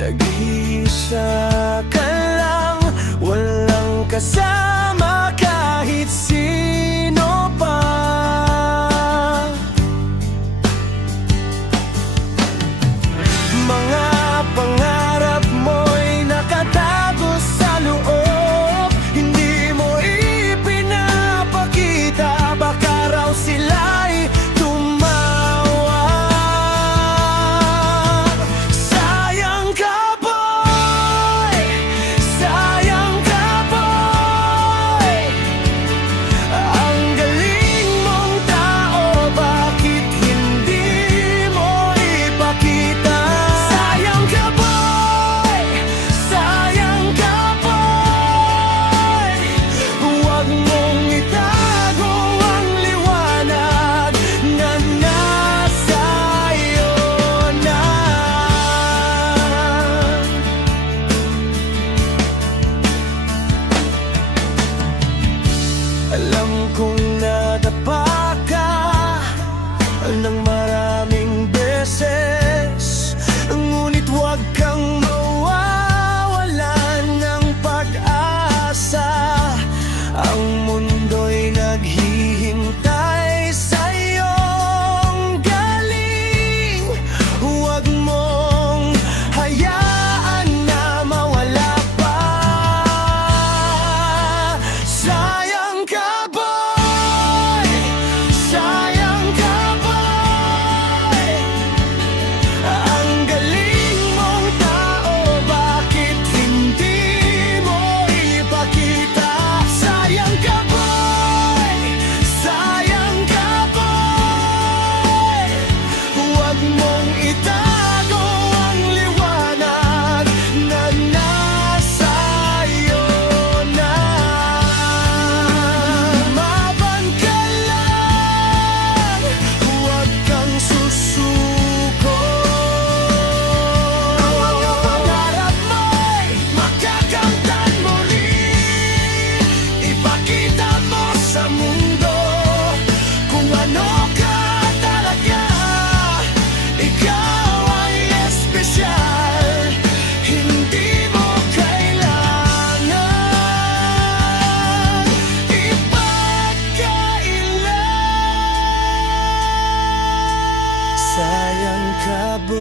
Nag-iisa ka lang, walang kasama kahit sino pa. Mga pangarap mo'y nakatago sa loob, hindi mo ipinapakita, baka raw sila'y tumawa. Sayang ka boy, sayang ka boy, ang galing mong tao, bakit hindi mo ipakita? Sayang ka boy, sayang ka boy, huwag mong itago ang liwanag na nasa iyo na. Alam kong nadapa ka ng maraming beses, ngunit huwag kang mawawalan ng pag-asa. Ang mundo'y naghihintay sa iyong galing, huwag mong hayaan na mawala pa. Sayang ka boy, sayang ka boy, ang galing mong tao, bakit hindi mo ipakita? Sayang ka boy, sayang ka boy, huwag mong itago